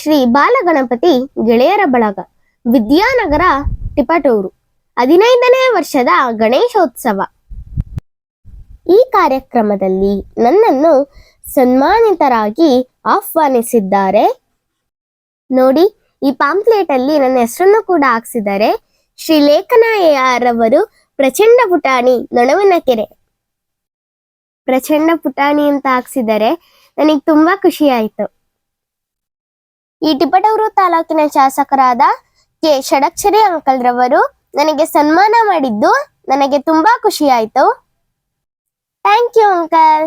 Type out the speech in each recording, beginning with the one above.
ಶ್ರೀ ಬಾಲಗಣಪತಿ ಗೆಳೆಯರ ಬಳಗ, ವಿದ್ಯಾನಗರ ತಿಪಟೂರು. ಹದಿನೈದನೇ ವರ್ಷದ ಗಣೇಶೋತ್ಸವ. ಈ ಕಾರ್ಯಕ್ರಮದಲ್ಲಿ ನನ್ನನ್ನು ಸನ್ಮಾನಿತರಾಗಿ ಆಹ್ವಾನಿಸಿದ್ದಾರೆ. ನೋಡಿ, ಈ ಪಾಂಪ್ಲೇಟ್ ಅಲ್ಲಿ ನನ್ನ ಹೆಸರನ್ನು ಕೂಡ ಹಾಕ್ಸಿದ್ದಾರೆ. ಶ್ರೀ ಲೇಖನಯ್ಯರವರು ಪ್ರಚಂಡ ಪುಟಾಣಿ ನೊಣವಿನ ಕೆರೆ ಪ್ರಚಂಡ ಪುಟಾಣಿ ಅಂತ ಹಾಕ್ಸಿದ್ದಾರೆ. ನನಗೆ ತುಂಬಾ ಖುಷಿ ಆಯ್ತು. ಈ ಟಿಪಟೂರು ತಾಲೂಕಿನ ಶಾಸಕರಾದ ಕೆ ಷಡಕ್ಷರಿ ಅಂಕಲ್ ರವರು ನನಗೆ ಸನ್ಮಾನ ಮಾಡಿದ್ದು ನನಗೆ ತುಂಬಾ ಖುಷಿ ಆಯ್ತು. ಥ್ಯಾಂಕ್ ಯು ಅಂಕಲ್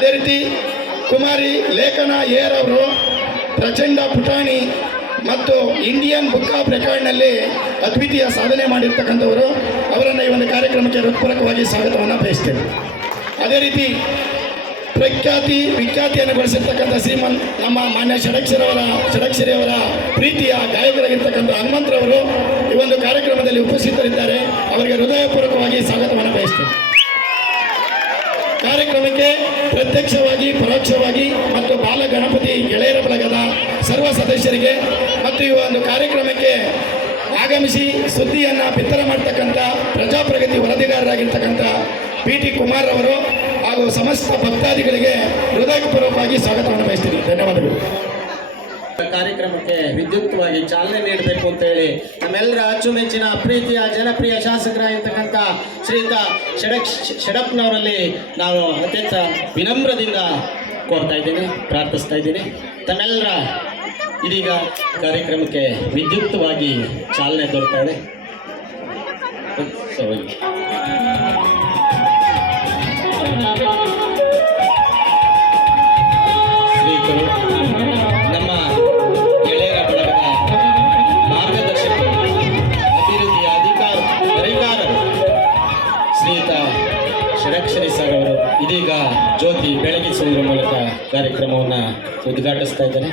ಅದೇ ರೀತಿ ಕುಮಾರಿ ಲೇಖನ ಏರ್ ಅವರು ಪ್ರಚಂಡ ಪುಟಾಣಿ ಮತ್ತು ಇಂಡಿಯನ್ ಬುಕ್ ಆಫ್ ರೆಕಾರ್ಡ್ನಲ್ಲಿ ಅದ್ವಿತೀಯ ಸಾಧನೆ ಮಾಡಿರ್ತಕ್ಕಂಥವರು, ಅವರನ್ನು ಈ ಒಂದು ಕಾರ್ಯಕ್ರಮಕ್ಕೆ ಹೃತ್ಪೂರ್ವಕವಾಗಿ ಸ್ವಾಗತವನ್ನು ಬಯಸ್ತೇನೆ. ಅದೇ ರೀತಿ ಪ್ರಖ್ಯಾತಿ ವಿಖ್ಯಾತಿಯನ್ನು ಗಳಿಸಿರ್ತಕ್ಕಂಥ ಶ್ರೀಮನ್ ನಮ್ಮ ಮಾನ್ಯ ಷಡಕ್ಷರವರ ಷಡಕ್ಷರಿಯವರ ಪ್ರೀತಿಯ ಗಾಯಕರಾಗಿರ್ತಕ್ಕಂಥ ಹನುಮಂತರವರು ಈ ಒಂದು ಕಾರ್ಯಕ್ರಮದಲ್ಲಿ ಉಪಸ್ಥಿತರಿದ್ದಾರೆ. ಅವರಿಗೆ ಹೃದಯಪೂರ್ವಕವಾಗಿ ಸ್ವಾಗತವನ್ನು ಬಯಸ್ತೇನೆ. ಕಾರ್ಯಕ್ರಮಕ್ಕೆ ಪ್ರತ್ಯಕ್ಷವಾಗಿ, ಪರೋಕ್ಷವಾಗಿ ಮತ್ತು ಬಾಲ ಗಣಪತಿ ಗೆಳೆಯರ ಬಳಗದ ಸರ್ವ ಸದಸ್ಯರಿಗೆ ಮತ್ತು ಈ ಒಂದು ಕಾರ್ಯಕ್ರಮಕ್ಕೆ ಆಗಮಿಸಿ ಸುದ್ದಿಯನ್ನು ಬಿತ್ತರ ಮಾಡ್ತಕ್ಕಂಥ ಪ್ರಜಾಪ್ರಗತಿ ವರದಿಗಾರರಾಗಿರ್ತಕ್ಕಂಥ ಪಿ ಟಿ ಕುಮಾರ್ ಅವರು ಹಾಗೂ ಸಮಸ್ತ ಭಕ್ತಾದಿಗಳಿಗೆ ಹೃದಯಪೂರ್ವಕವಾಗಿ ಸ್ವಾಗತವನ್ನು ಬಯಸ್ತೀನಿ. ಧನ್ಯವಾದಗಳು. ಕಾರ್ಯಕ್ರಮಕ್ಕೆ ವಿದ್ಯುಕ್ತವಾಗಿ ಚಾಲನೆ ನೀಡಬೇಕು ಅಂತ ಹೇಳಿ ನಮ್ಮೆಲ್ಲರ ಅಚ್ಚುಮೆಚ್ಚಿನ ಪ್ರೀತಿಯ, ಜನಪ್ರಿಯ ಶಾಸಕರಾಗಿರ್ತಕ್ಕಂಥ ಶ್ರೀಯುತ ಷಡಕ್ ಷಡಪ್ನವರಲ್ಲಿ ನಾನು ಅತ್ಯಂತ ವಿನಮ್ರದಿಂದ ಕೋರ್ತಾ ಇದ್ದೀನಿ ಪ್ರಾರ್ಥಿಸ್ತಾ ಇದ್ದೀನಿ. ತಮ್ಮೆಲ್ಲರ ಇದೀಗ ಕಾರ್ಯಕ್ರಮಕ್ಕೆ ವಿದ್ಯುಕ್ತವಾಗಿ ಚಾಲನೆ ದೊರೆತಾ ಕಾರ್ಯಕ್ರಮವನ್ನು ಉದ್ಘಾಟಿಸ್ತಾ ಇದ್ದಾರೆ.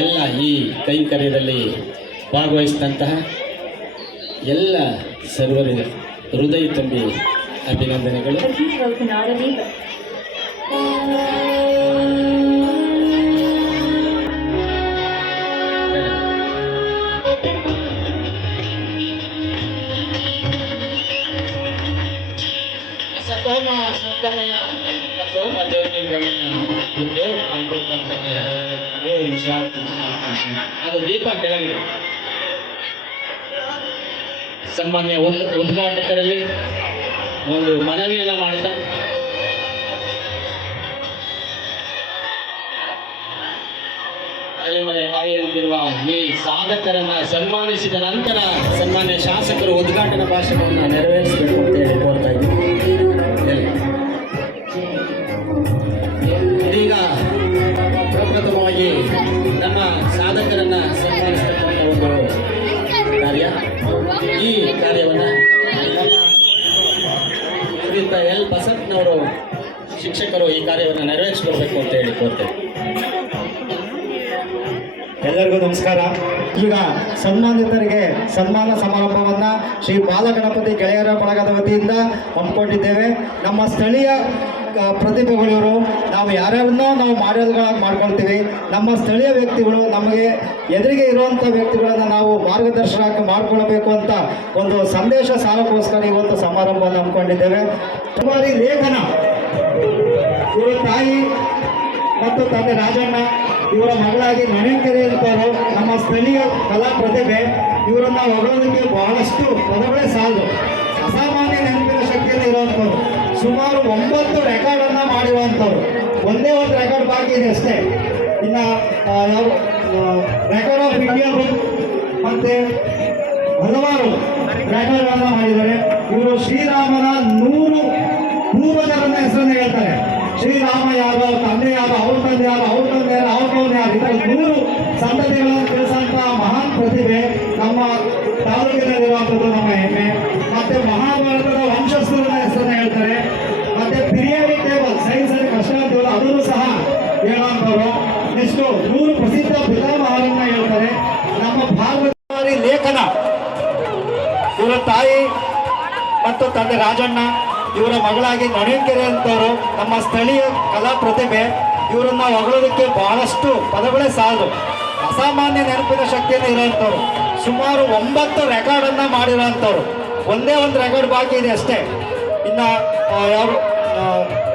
ಎಲ್ಲ ಈ ಕೈಂಕರ್ಯದಲ್ಲಿ ಭಾಗವಹಿಸಿದಂತಹ ಎಲ್ಲ ಸರ್ವರಿಗೆ ಹೃದಯ ತುಂಬಿ ಅಭಿನಂದನೆಗಳು. ಅದು ದೀಪ ಕೆಳಗಿದೆ ಒಂದು ಉದ್ಘಾಟಕರಲ್ಲಿ ಒಂದು ಮನವಿಯನ್ನು ಮಾಡ್ತಾ ಆಗಿರುವ ಈ ಸಾಧಕರನ್ನ ಸನ್ಮಾನಿಸಿದ ನಂತರ ಸನ್ಮಾನ್ಯ ಶಾಸಕರು ಉದ್ಘಾಟನಾ ಭಾಷಣವನ್ನು ನೆರವೇರಿಸಬೇಕು ಅಂತ ಹೇಳಿ ಕೋರ್ತಾ ಇದ್ದೀನಿ ಪ್ರಪ್ರಥಮವಾಗಿ ನಮ್ಮ ಸಾಧಕರನ್ನ ಸನ್ಮಾನಿಸ್ತಕ್ಕಂಥ ಒಂದು ಕಾರ್ಯ. ಈ ಕಾರ್ಯವನ್ನು ನಮ್ಮ ಎಲ್ ಬಸಂತ್ನವರು ಶಿಕ್ಷಕರು ಈ ಕಾರ್ಯವನ್ನು ನೆರವೇರಿಸ್ಕೊಡ್ಬೇಕು ಅಂತ ಹೇಳಿ ಕೋರ್ತೇವೆ ಎಲ್ಲರಿಗೂ ನಮಸ್ಕಾರ. ಈಗ ಸನ್ಮಾನಿತರಿಗೆ ಸನ್ಮಾನ ಸಮಾರಂಭವನ್ನು ಶ್ರೀ ಬಾಲಗಣಪತಿ ಗೆಳೆಯರ ಬಳಗದ ವತಿಯಿಂದ ಹಮ್ಮಿಕೊಂಡಿದ್ದೇವೆ. ನಮ್ಮ ಸ್ಥಳೀಯ ಆ, ಪ್ರತಿಭೆಗಳು ಇವರು ನಾವು ಯಾರ್ಯಾರನ್ನೋ ನಾವು ಮಾಡೆಲ್ಗಳಾಗಿ ಮಾಡ್ಕೊಳ್ತೀವಿ ನಮ್ಮ ಸ್ಥಳೀಯ ವ್ಯಕ್ತಿಗಳು ನಮಗೆ ಎದುರಿಗೆ ಇರುವಂಥ ವ್ಯಕ್ತಿಗಳನ್ನು ನಾವು ಮಾರ್ಗದರ್ಶನಕ್ಕೆ ಮಾಡಿಕೊಳ್ಬೇಕು ಅಂತ ಒಂದು ಸಂದೇಶ ಸಾಲಕ್ಕೋಸ್ಕರ ಇವತ್ತು ಸಮಾರಂಭವನ್ನು ಹಮ್ಮಿಕೊಂಡಿದ್ದೇವೆ. ಸುಮಾರಿ ಲೇಖನ ಇವರ ತಾಯಿ ಮತ್ತು ತಂದೆ ರಾಜಣ್ಣ ಇವರ ಮಗಳಾಗಿ ನವೀನ್ಕೆರೆ ಇರ್ತಾರೆ ನಮ್ಮ ಸ್ಥಳೀಯ ಕಲಾ ಪ್ರತಿಭೆ. ಇವರನ್ನು ಹೊಗಳೋದಕ್ಕೆ ಬಹಳಷ್ಟು ಪದಗಳೇ ಸಾಲದು. ಅಸಾಮಾನ್ಯ ನೆನಪಿನ ಶಕ್ತಿಯಲ್ಲಿ ಇರುವಂಥವ್ರು ಸುಮಾರು ಒಂಬತ್ತು ರೆಕಾರ್ಡನ್ನು ಮಾಡಿರುವಂಥವ್ರು. ಒಂದೇ ಒಂದು ರೆಕಾರ್ಡ್ ಬಾಕಿ ಇದೆ ಅಷ್ಟೇ. ಇನ್ನು ರೆಕಾರ್ಡ್ ಆಫ್ ಇಂಡಿಯಾ ಬುಕ್ ಮತ್ತು ಹಲವಾರು ರೆಕಾರ್ಡ್ಗಳನ್ನು ಮಾಡಿದ್ದಾರೆ. ಇವರು ಶ್ರೀರಾಮನ ನೂರು ಪೂರ್ವಜರನ್ನ ಹೆಸರನ್ನು ಹೇಳ್ತಾರೆ. ಶ್ರೀರಾಮ ಯಾರು ಅವ್ರ ತಂದೆ ಯಾರು, ಅವ್ರ ತಂದೆ ಯಾರು, ಅವ್ರ ತಂದೆ ಯಾರು, ಅವ್ರ ತಂದೆ ಯಾರು? ನೂರು ಸಂತತಿಗಳನ್ನು ಮಹಾನ್ ಪ್ರತಿಭೆ ನಮ್ಮ ತಾಲೂಕಿನಲ್ಲಿರುವಂಥದ್ದು ನಮ್ಮ ಹೆಮ್ಮೆ. ಮತ್ತೆ ಮಹಾಭಾರತದ ವಂಶಸ್ಥರನ್ನ ಹೇಳ್ತಾರೆ ಮತ್ತೆ ಬಿರಿಯಾನಿ ಟೇಬಲ್ ಸೈನ್ಸ್ ಅಲ್ಲಿ ಕಷ್ಟ ಅದನ್ನು ಸಹ ಹೇಳುವಂಥವ್ರು ನೆಕ್ಸ್ಟ್ ನೂರು ಪ್ರಸಿದ್ಧ ಪಿತಾಮಹರನ್ನ ಹೇಳ್ತಾರೆ. ನಮ್ಮ ಭಾರತ ಲೇಖನ. ಇವರ ತಾಯಿ ಮತ್ತು ತಂದೆ ರಾಜಣ್ಣ, ಇವರ ಮಗಳಾಗಿ ನಡೆಯಂಕೆರೆ ಅಂತವರು ನಮ್ಮ ಸ್ಥಳೀಯ ಕಲಾ ಪ್ರತಿಭೆ. ಇವರನ್ನ ಹೊಗಳೋದಕ್ಕೆ ಬಹಳಷ್ಟು ಪದಗಳೇ ಸಾಲದು. ಅಸಾಮಾನ್ಯ ನೆನಪಿನ ಶಕ್ತಿಯನ್ನು ಇರೋಂಥವ್ರು ಸುಮಾರು ಒಂಬತ್ತು ರೆಕಾರ್ಡನ್ನು ಮಾಡಿರೋಂಥವ್ರು ಒಂದೇ ಒಂದು ರೆಕಾರ್ಡ್ ಬಾಕಿ ಇದೆ ಅಷ್ಟೇ. ಇನ್ನು ಯಾರು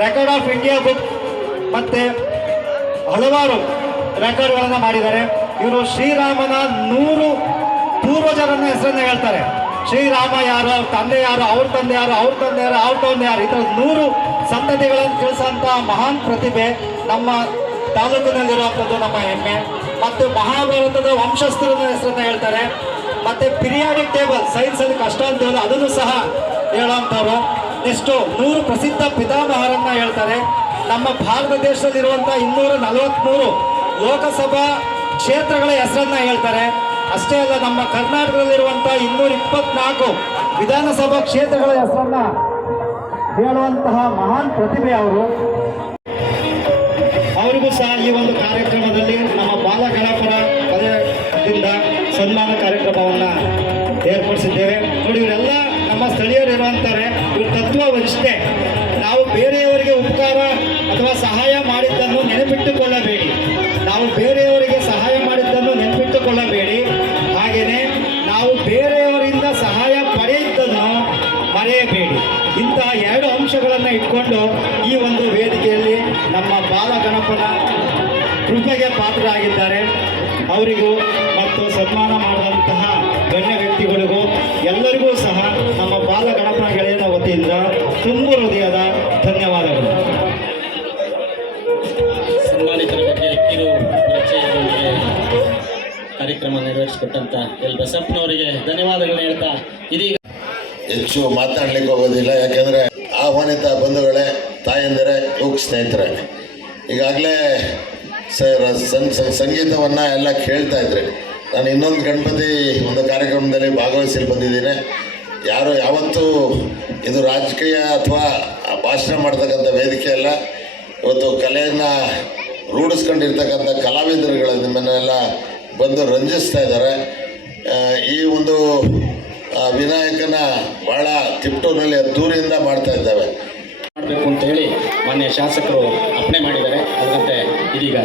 ರೆಕಾರ್ಡ್ ಆಫ್ ಇಂಡಿಯಾ ಬುಕ್ ಮತ್ತು ಹಲವಾರು ರೆಕಾರ್ಡ್ಗಳನ್ನು ಮಾಡಿದ್ದಾರೆ. ಇವರು ಶ್ರೀರಾಮನ ನೂರು ಪೂರ್ವಜರನ್ನ ಹೆಸರನ್ನ ಹೇಳ್ತಾರೆ. ಶ್ರೀರಾಮ ಯಾರು, ಅವ್ರ ತಂದೆ ಯಾರು, ಅವ್ರ ತಂದೆ ಯಾರು, ಅವ್ರ ತಂದೆ ಯಾರು, ಅವ್ರ ತಂದೆ ಯಾರು, ಈ ಥರ ನೂರು ಸಂತತಿಗಳನ್ನು ತಿಳಿಸೋಂಥ ಮಹಾನ್ ಪ್ರತಿಭೆ ನಮ್ಮ ತಾಲೂಕಿನಲ್ಲಿರುವಂಥದ್ದು ನಮ್ಮ ಹೆಮ್ಮೆ. ಮತ್ತು ಮಹಾಭಾರತದ ವಂಶಸ್ಥರ ಹೆಸರನ್ನ ಹೇಳ್ತಾರೆ. ಮತ್ತೆ ಪಿರಿಯಾಡಿಕ್ ಟೇಬಲ್ ಸೈನ್ಸ್ ಅಲ್ಲಿ ಕಷ್ಟ ಅಂತ ಹೇಳೋದು, ಅದನ್ನು ಸಹ ಹೇಳುವಂಥವ್ರು. ನೆಕ್ಸ್ಟು ನೂರು ಪ್ರಸಿದ್ಧ ಪಿತಾಮಹರನ್ನ ಹೇಳ್ತಾರೆ. ನಮ್ಮ ಭಾರತ ದೇಶದಲ್ಲಿರುವಂಥ ಇನ್ನೂರ ನಲವತ್ಮೂರು ಲೋಕಸಭಾ ಕ್ಷೇತ್ರಗಳ ಹೆಸರನ್ನ ಹೇಳ್ತಾರೆ. ಅಷ್ಟೇ ಅಲ್ಲ, ನಮ್ಮ ಕರ್ನಾಟಕದಲ್ಲಿರುವಂಥ ಇನ್ನೂರ ಇಪ್ಪತ್ನಾಲ್ಕು ವಿಧಾನಸಭಾ ಕ್ಷೇತ್ರಗಳ ಹೆಸರನ್ನ ಹೇಳುವಂತಹ ಮಹಾನ್ ಪ್ರತಿಭೆ ಅವರು. ಅವರಿಗೂ ಸಹ ಈ ಒಂದು ಕಾರ್ಯಕ್ರಮದಲ್ಲಿ ನಮ್ಮ ಬಾಲಗಣಪರ ಪದದಿಂದ ಸನ್ಮಾನ ಕಾರ್ಯಕ್ರಮವನ್ನು ಏರ್ಪಡಿಸಿದ್ದೇವೆ. ನೋಡಿ, ಇವರೆಲ್ಲ ನಮ್ಮ ಸ್ಥಳೀಯರು ಅಂತಾರೆ ಇವ್ರ ತತ್ವ ಇಷ್ಟೇ. ನಾವು ಬೇರೆಯವರಿಗೆ ಉಪಕಾರ ಅಥವಾ ಸಹಾಯ ಮಾಡಿದ್ದನ್ನು ನೆನಪಿಟ್ಟುಕೊಳ್ಳಬೇಡಿ. ನಾವು ಬೇರೆಯವರಿಗೆ ಸಹಾಯ ಮಾಡಿದ್ದನ್ನು ನೆನಪಿಟ್ಟುಕೊಳ್ಳಬೇಡಿ. ಹಾಗೆಯೇ ನಾವು ಬೇರೆಯವರಿಂದ ಸಹಾಯ ಪಡೆಯಿದ್ದನ್ನು ಮರೆಯಬೇಡಿ. ಇಂತಹ ಎರಡು ಅಂಶಗಳನ್ನು ಇಟ್ಕೊಂಡು ಈ ಒಂದು ವೇದಿಕೆಯಲ್ಲಿ ನಮ್ಮ ಬಾಲಗಣಪನ ಕೃಪೆಗೆ ಪಾತ್ರರಾಗಿದ್ದಾರೆ. ಅವರಿಗೂ ಮತ್ತು ಸನ್ಮಾನ ಮಾಡಿದಂತಹ ಗಣ್ಯ ವ್ಯಕ್ತಿಗಳಿಗೂ ಎಲ್ಲರಿಗೂ ಸಹ ನಮ್ಮ ಬಾಲಗಣಪನ ಗೆಳೆಯನ ವತಿಯಿಂದ ತುಂಬ ಹೃದಯದ ಧನ್ಯವಾದಗಳು. ಸನ್ಮಾನಿತರ ಬಗ್ಗೆ ಕಿರು ಪರಿಚಯದೊಂದಿಗೆ ಕಾರ್ಯಕ್ರಮ ನೆರವೇರಿಸಿಕೊಟ್ಟಂತ ಎಲ್ ಬಸಪ್ಪನವರಿಗೆ ಧನ್ಯವಾದಗಳು ಹೇಳ್ತಾ ಇದೀಗ. ಹೆಚ್ಚು ಮಾತಾಡ್ಲಿಕ್ಕೆ ಹೋಗೋದಿಲ್ಲ ಯಾಕೆಂದ್ರೆ ಆಹ್ವಾನಿತ ಬಂಧುಗಳೇ ತಾಯಂದಿರೇ ಯೋಗ ಸ್ನೇಹಿತರೆ. ಈಗಾಗಲೇ ಸಂಗೀತವನ್ನು ಎಲ್ಲ ಕೇಳ್ತಾ ಇದ್ರಿ. ನಾನು ಇನ್ನೊಂದು ಗಣಪತಿ, ಒಂದು ಕಾರ್ಯಕ್ರಮದಲ್ಲಿ ಭಾಗವಹಿಸಲು ಬಂದಿದ್ದೀನಿ. ಯಾರು ಯಾವತ್ತೂ ಇದು ರಾಜಕೀಯ ಅಥವಾ ಭಾಷಣ ಮಾಡ್ತಕ್ಕಂಥ ವೇದಿಕೆ ಅಲ್ಲ. ಇವತ್ತು ಕಲೆಯನ್ನು ರೂಢಿಸ್ಕೊಂಡಿರ್ತಕ್ಕಂಥ ಕಲಾವಿದರುಗಳ ನಿಮ್ಮನ್ನೆಲ್ಲ ಬಂದು ರಂಜಿಸ್ತಾ ಇದ್ದಾರೆ. ಈ ಒಂದು ವಿನಾಯಕನ ಭಾಳ ತಿಪ್ಟೂರಿನಲ್ಲಿ ದೂರಿಂದ ಮಾಡ್ತಾ ಇದ್ದಾವೆ. ಮಾಡಬೇಕು ಅಂತ ಹೇಳಿ ಮಾನ್ಯ ಶಾಸಕರು ಅಪ್ಪಣೆ ಮಾಡಿದ್ದಾರೆ. ಅದರಂತೆ ಇದೀಗ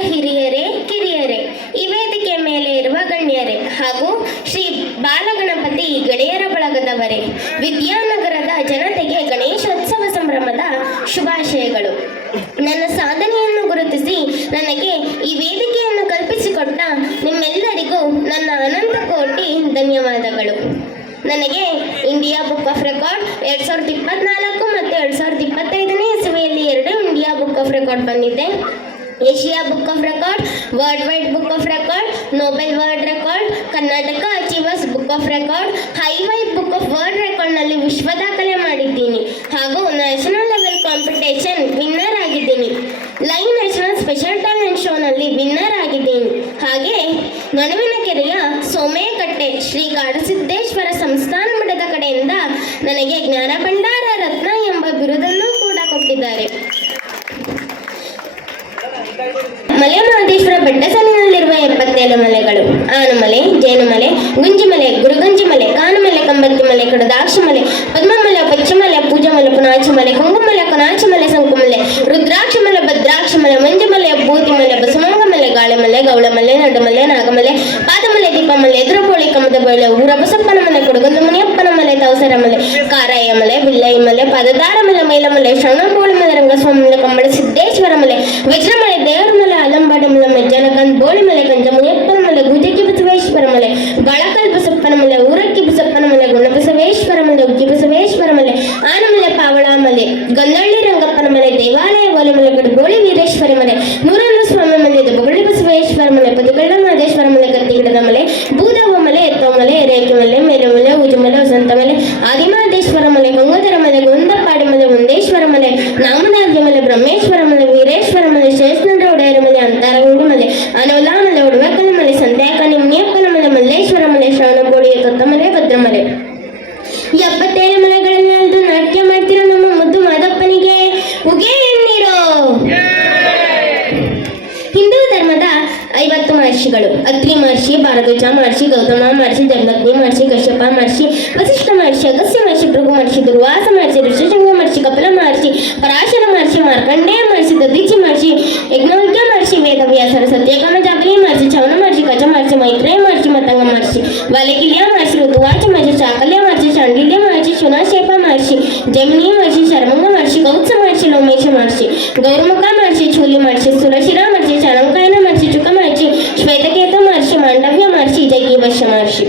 ಹಿರಿಯರೇ, ಕಿರಿಯರೇ, ಈ ವೇದಿಕೆ ಮೇಲೆ ಇರುವ ಗಣ್ಯರೇ ಹಾಗೂ ಶ್ರೀ ಬಾಲಗಣಪತಿ ಗೆಳೆಯರ ಬಳಗದವರೇ, ವಿದ್ಯಾನಗರದ ಜನತೆಗೆ ಗಣೇಶೋತ್ಸವ ಸಂಭ್ರಮದ ಶುಭಾಶಯಗಳು. ನನ್ನ ಸಾಧನೆಯನ್ನು ಗುರುತಿಸಿ ನನಗೆ ಈ ವೇದಿಕೆಯನ್ನು ಕಲ್ಪಿಸಿಕೊಟ್ಟ ನಿಮ್ಮೆಲ್ಲರಿಗೂ ನನ್ನ ಅನಂತ ಕೋಟಿ ಧನ್ಯವಾದಗಳು. ನನಗೆ ಇಂಡಿಯಾ ಬುಕ್ ಆಫ್ ರೆಕಾರ್ಡ್ ಎರಡ್ ಸಾವಿರದ ಇಪ್ಪತ್ನಾಲ್ಕು ಮತ್ತು ಎರಡ್ ಸಾವಿರದ ಇಪ್ಪತ್ತೈದನೇ ಇಸವಿಯಲ್ಲಿ ಎರಡು ಇಂಡಿಯಾ ಬುಕ್ ಆಫ್ ರೆಕಾರ್ಡ್ ಬಂದಿದೆ. Asia book of record, world wide book of record, Nobel world record, Karnataka achievers book of record, ಹೈವೈ book of world ರೆಕಾರ್ಡ್ನಲ್ಲಿ ವಿಶ್ವ ದಾಖಲೆ ಮಾಡಿದ್ದೀನಿ. ಹಾಗೂ ನ್ಯಾಷನಲ್ ಲೆವೆಲ್ ಕಾಂಪಿಟೇಷನ್ ವಿನ್ನರ್ ಆಗಿದ್ದೀನಿ. ಲೈವ್ ನ್ಯಾಷನಲ್ ಸ್ಪೆಷಲ್ ಟ್ಯಾಲೆಂಟ್ ಶೋನಲ್ಲಿ winner ಆಗಿದ್ದೀನಿ. ಹಾಗೆ ನಡುವಿನಕೆರೆಯ ಸೋಮೇಕಟ್ಟೆ, ಶ್ರೀ ಕಾಡಸಿದ್ದೇಶ್ವರ ಸಂಸ್ಥಾನ ಮಠದ ಕಡೆಯಿಂದ ನನಗೆ ಜ್ಞಾನ ಭಂಡಾರ ರತ್ನ ಎಂಬ ಬಿರುದನ್ನು ಕೂಡ ಕೊಟ್ಟಿದ್ದಾರೆ. ಮಲೆ ಮಹದೇಶ್ವರ ಬೆಟ್ಟಸಲಿನಲ್ಲಿರುವ ಎಪ್ಪತ್ತೇಳು ಮಲೆಗಳು ಆನುಮಲೆ ಜೇನುಮಲೆ ಗುಂಜಿಮಲೆ ಗುರುಗಂಜಿಮಲೆ ಕಾನುಮಲೆ ಕಂಬತ್ತಿಮಲೆ ಕಡದಾಕ್ಷಮಲೆ ಪದ್ಮಮಲೆ ಪಚ್ಚಮಲೆ ಪೂಜಮಲೆ ಪುನಾಚಮಲೆ ಕುಂಕುಮಲೆ ಕೊನಾಚಮಲೆ ಸಂಕುಮಲೆ ರುದ್ರಾಕ್ಷಮಲೆ ಭದ್ರಾಕ್ಷಮಲೆ ಮಂಜುಮಲೆ ಬೂದಿಮಲೆ ಬಸವಂಗಮಲೆ ಗಾಳಿಮಲೆ ಗೌಳಮಲೆ ನಡುಮಲೆ ನಾಗಮಲೆ ಪಾದಮಲೆ ದೀಪಮಲೆ ಎದುರುಬೋಳಿ ಕಮದ ಬಳೆ ಊರ ಬಸಪ್ಪನ ಮಲೆ ಕೊಡಗಂದು ಮುನಿಯಪ್ಪನ ಮಲೆ ತವಸರ ಮಲೆ ಕಾರಾಯ ಮಲೆ ಬಿಲ್ಲೈ ಮಲೆ ಪದದಾರ ಮಲೆ ಮೈಲಮಲೆ ಶರಣಬೋಳಿ ಮಲೆ ರಂಗಸ್ವಾಮಿ ಮಲೆ ಕಂಬಳ ಸಿದ್ದೇಶ್ವರ ಮಲೆ ವಜ್ರಮಲೆ ದೇವರ ಮಲೆ ಅಲಂಬಾಡ ಮಲೆ ಮೆಜ್ಜನಗಂದ್ ಬೋಳಿ ಮಲೆ ಗಂಜ ಮುನಿಯಪ್ಪನ ಮಲೆ ಗುಜಕಿ ಬಸವೇಶ್ವರ ಮಲೆ ಬಳಕಲ್ ಬಸಪ್ಪನ ಅತ್ರಿ ಮಹರ್ಷಿ ಭಾರದ್ವಾಜ ಮಹರ್ಷಿ ಗೌತಮ ಮಹರ್ಷಿ ಜಮದಗ್ನಿ ಮಹರ್ಷಿ ಕಶ್ಯಪ ಮಹರ್ಷಿ ವಸಿಷ್ಠ ಮಹರ್ಷಿ ಅಗಸ್ತ್ಯ ಮಹರ್ಷಿ ಭೃಗು ಮಹರ್ಷಿ ದುರ್ವಾಸ ಮಹರ್ಷಿ ಋಷಶೃಂಗ ಮಹರ್ಷಿ ಕಪಿಲ ಮಹರ್ಷಿ ಪರಾಶರ ಮಹರ್ಷಿ ಮಾರ್ಕಂಡೇಯ ಮಹರ್ಷಿ ದದೀಚಿ ಮಹರ್ಷಿ ಯಜ್ಞವಲ್ಕ್ಯ ಮಹರ್ಷಿ ವೇದವ್ಯಾಸರ ಸತ್ಯಕಾಮ ಜಾಬಲಿ ಮಹರ್ಷಿ ಚವನ ಮಹರ್ಷಿ ಗಜ ಮಹರ್ಷಿ ಮೈತ್ರೇಯ ಮಹರ್ಷಿ ಮತಂಗ ಮಹರ್ಷಿ ವಾಲಕಿಲ್ಯ ಮಹರ್ಷಿ ಋತುವಾಚ ಮಹರ್ಷಿ ಚಾಕಲ್ಯ ಮಹರ್ಷಿ ಶಾಂಡಿಲ್ಯ ಮಹರ್ಷಿ ಶುನಾಶೇಪ ಮಹರ್ಷಿ ಜಮಿನಿ ಮಹರ್ಷಿ ಶರ್ಮಂಗ ಮಹರ್ಷಿ ಗೌತ್ಸ ಮಹರ್ಷಿ ಲೋಮೇಶ ಮಹರ್ಷಿ ಗೌರಮುಖ ಮಹರ್ಷಿ ಚೂಲಿ ಮಹರ್ಷಿ ಸುರಶಿರ ಮಹರ್ಷಿ ಶರಂಕಾಯನ ಮಹರ್ಷಿ ಚುಕ ಮಹರ್ಷಿ ಶ್ವೇತಕೇತು ಮಹರ್ಷಿ ಮಾಂಡವ್ಯ ಮಹರ್ಷಿ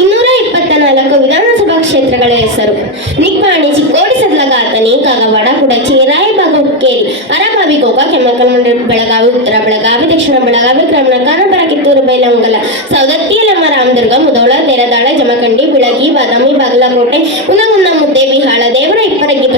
ಇನ್ನೂರ ಇಪ್ಪತ್ತ ನಾಲ್ಕು ವಿಧಾನಸಭಾ ಕ್ಷೇತ್ರಗಳ ಹೆಸರು. ನಿಪ್ಪಾಣಿ ಚಿಕ್ಕೋಡಿ ಸದ್ಲಗಾತನಿ ಕಾಗವಾಡ ಕುಡಚಿ ರಾಯಬಾಗ ಹುಕ್ಕೇರಿ, ಅರಬಾವಿ ಗೋಕ ಕೆಮ್ಮಕಲ್ಮಂಡಿ ಬೆಳಗಾವಿ, ಉತ್ತರ ಬೆಳಗಾವಿ, ದಕ್ಷಿಣ ಬೆಳಗಾವಿ, ಕ್ರಮಣ ಕಾನಪುರ ಕಿತ್ತೂರು, ಬೈಲಂಗಲ ಸೌದತ್ತಿ ಲಮ್ಮ ರಾಮದುರ್ಗ, ಮುದೋಳ, ತೆರದಾಳ, ಜಮಖಂಡಿ, ಬಿಳಗಿ, ಬಾದಾಮಿ, ಬಾಗಲಕೋಟೆ ಉನಗುಂದ ಮುದ್ದೆ, ಬಿಹಾಳ, ದೇವರ, ಇಪ್ಪರಗಿ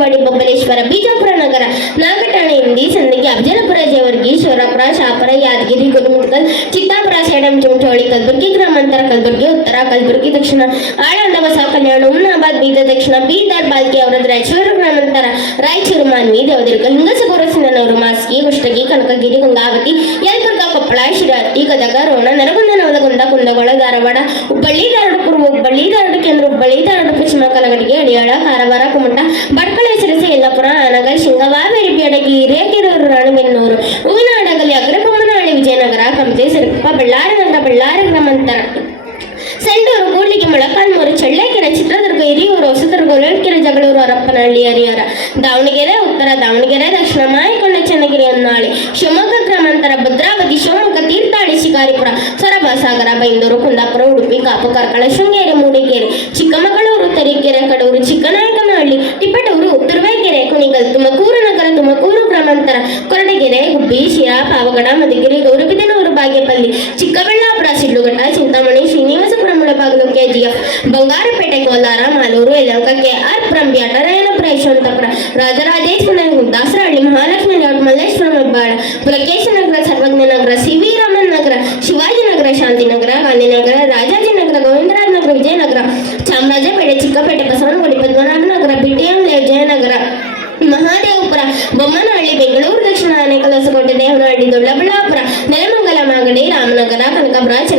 ಭಾಗ್ಯವಾಡಿ ಬೊಬ್ಬಲೇಶ್ವರ, ಬಿಜಾಪುರ ನಗರ, ನಾಗಠಾಣೆ, ಇಂದಿ, ಸಂದಿಗೆ ಅಫಜಲಪುರ ಜೇವರ್ಗಿ, ಶಿವರಾಪುರ, ಶಾಪುರ, ಯಾದಗಿರಿ ಗುರುಮುಟ್ಕಲ್ ಚಿತ್ತಾಪುರ, ಸೇಡಂ, ಚುಂಚೋಳಿ, ಕಲಬುರ್ಗಿ, ಗ್ರಾಮಾಂತರ ಕಲಬುರ್ಗಿ, ಉತ್ತರ ಕಲಬುರ್ಗಿ, ದಕ್ಷಿಣ, ಆಳಂದ ಬಸವ ಕಲ್ಯಾಣ ಉಮ್ನಾಬಾದ್ ಬೀದರ್ ದಕ್ಷಿಣ, ಬೀದರ್, ಬಾಲ್ಕಿ ಅವರದ ರಾಯಚೂರು ಗ್ರಾಮಾಂತರ, ರಾಯಚೂರು, ಮಾನ್ವಿ, ದೇವದುರ್ಗ ಲಿಂಗಸಗೂರು ಸಿಂಧನೂರು ಮಾಸ್ಕಿ, ಕುಷ್ಟಗಿ, ಕನಕಗಿರಿ ಗಂಗಾವತಿ ಯಲಬುರ್ಗ ಕೊಪ್ಪಳ ಶಿರಾತಿ ಗದಗ, ರೋಣ, ನರಗುಂದ, ನವಲಗುಂದ, ಕುಂದಗೋಳ, ಧಾರವಾಡ, ಹುಬ್ಬಳ್ಳಿ ಧಾರವಾಡ ಹುಬ್ಬಳ್ಳಿ, ಧಾರವಾಡ, ಕೇಂದ್ರ ಹುಬ್ಬಳ್ಳಿ, ಧಾರವಾಡ, ಪಶ್ಚಿಮ ಕಲಗಡಿಗೆ ಅಡಿಯಾಳ, ಕಾರವಾರ, ಕುಮಟ, ಬಡ್ಕಳೆ ಶಿಂಗವಾಬೇರಿ ಬೇಡಗಿ ಹಿರೇಕೆರೂರು ರಾಣೆಬೆನ್ನೂರು ಹೂವಿನಹಡಗಲಿ ಅಗ್ರಬೊಮ್ಮನಹಳ್ಳಿ ವಿಜಯನಗರ ಕಂಪ್ಲಿ ಸಿರಪ್ಪ ಬಳ್ಳಾರಿ ಗ್ರಾಮಾಂತರ. ಸಂಡೂರು, ಕೂಡ್ಲಿಗೆ, ಮೊಳಕಾಲ್ಮೂರು, ಚಳ್ಳಕೆರೆ, ಚಿತ್ರದುರ್ಗ, ಹಿರಿಯೂರು, ಹೊಸದುರ್ಗ ಹೊಳಲ್ಕೆರೆ ಜಗಳೂರು, ಹರಪ್ಪನಹಳ್ಳಿ, ಹರಿಹರ. ದಾವಣಗೆರೆ, ಉತ್ತರ ದಾವಣಗೆರೆ, ದಕ್ಷಿಣ ಮಾಯಕೊಂಡ, ಚನ್ನಗಿರಿ, ಹೊನ್ನಾಳಿ. ಶಿವಮೊಗ್ಗ ಗ್ರಾಮಾಂತರ, ಭದ್ರಾವತಿ, ಶಿವಮೊಗ್ಗ, ತೀರ್ಥಹಳ್ಳಿ, ಶಿಕಾರಿಪುರ ಸೊರಬ ಸಾಗರ ಬೈಂದೂರು, ಕುಂದಾಪುರ, ಉಡುಪಿ, ಕಾಪು, ಕಾರ್ಕಳ, ಶೃಂಗೇರಿ, ಮೂಡಿಗೆರೆ, ಚಿಕ್ಕಮಗಳೂರು, ತರೀಕೆರೆ, ಕಡೂರು, ಚಿಕ್ಕನಾಯಕನಹಳ್ಳಿ, ತಿಪ್ಪಟೂರು ತುರುವೇಕೆರೆ ಕುಣಿಗಲ್ ತುಮಕೂರು ನಗರ ತುಮಕೂರು ಗ್ರಾಮಾಂತರ Koratagere Gubbi Sira Pavagada Madhugiri Gauribidanur Bagepalli, Chikkaballapur Sidlaghatta Chintamani Srinivaspur Mulbagal KGF, Bangarapet, Kolar, Malur Yelahanka KR Puram Rayanapura, Yeshwanthpur, Rajarajeshwari Dasarahalli Mahalakshmi layout Malleshwaram Hebbal Pulakesha Nagar, Sarvagna Nagar C V Raman Nagar Shivajinagar Shantinagar Gandhinagar Rajajinagar Govindraj Nagar, Vijayanagar, Chamarajpet, Chickpet Basavanagudi Padmanabha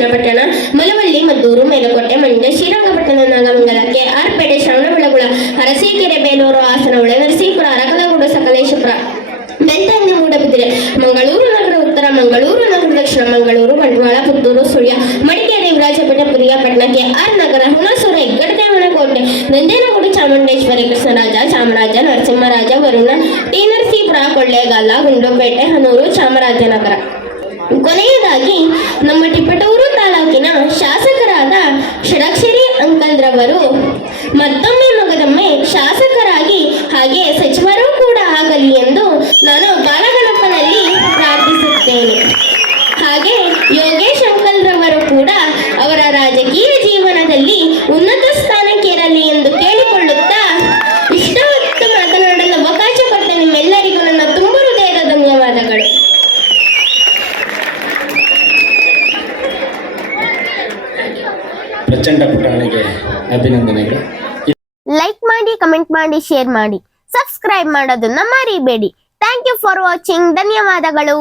Channapatna Malavalli, Maddur, Melukote, Mandya, Srirangapatna, ನಾಗಮಂಗಲಕ್ಕೆ ಆರ್ಪೇಟೆ, Shravanabelagola, Arsikere, Belur Hassan Hole Narsipur Arkalgud, Sakleshpur ಬೆಂತಾಯಿಂದ ಮಂಗಳೂರು ನಗರ, ಉತ್ತರ ಮಂಗಳೂರು, ನಗರ ದಕ್ಷಿಣ ಮಂಗಳೂರು, ಬಂಟ್ವಾಳ, ಪುತ್ತೂರು, ಸುಳ್ಯ, ಮಡಿಕೇರಿ ವಿರಾಜಪೇಟೆ ಪುರಿಯಾಪಟ್ಟಣಕ್ಕೆ R Nagar, Hunsur Heggadadevanakote Nanjangud Chamundeshwari, Krishnaraja, Chamaraja, Narasimharaja, Varuna T Narasipura Kollegal, Gundlupet, Hanur, Chamarajanagar. ಕೊನೆಯದಾಗಿ ನಮ್ಮ ಟಿಪ್ಪಟೂರು ಶಾಸಕರಾದ ಷಡಕ್ಷರಿ ಅಂಕಲ್ರವರು ಮತ್ತೊಮ್ಮೆ ಮಗದೊಮ್ಮೆ ಶಾಸಕರಾಗಿ ಹಾಗೆ ಸಚಿವರು ಕೂಡ ಆಗಲಿ ಎಂದು ನಾನು ಬಾಲಗಣಪನಲ್ಲಿ ಪ್ರಾರ್ಥಿಸುತ್ತೇನೆ ಹಾಗೆ ಯೋಗೇಶ್ ಅಂಕಲ್ರವರು ಕೂಡ ಅವರ ರಾಜಕೀಯ ಜೀವನದಲ್ಲಿ ಉನ್ನತ ಸ್ಥಾನಕ್ಕೇರಲಿ ಎಂದು ಕೇಳಿಕೊಳ್ಳುತ್ತಾ ಇಷ್ಟೊತ್ತು ಮಾತನಾಡಲು ಅವಕಾಶ ಕೊಟ್ಟ ನಿಮ್ಮೆಲ್ಲರಿಗೂ ನನ್ನ ತುಂಬ ಹೃದಯದ ಧನ್ಯವಾದಗಳು ಪ್ರಚಂಡ ಪುಟಾಣಿಗೆ ಅಭಿನಂದನೆಗಳು. ಲೈಕ್ ಮಾಡಿ ಕಮೆಂಟ್ ಮಾಡಿ ಶೇರ್ ಮಾಡಿ. ಸಬ್ಸ್ಕ್ರೈಬ್ ಮಾಡೋದನ್ನ ಮರಿಬೇಡಿ. ಥ್ಯಾಂಕ್ ಯು ಫಾರ್ ವಾಚಿಂಗ್ ಧನ್ಯವಾದಗಳು.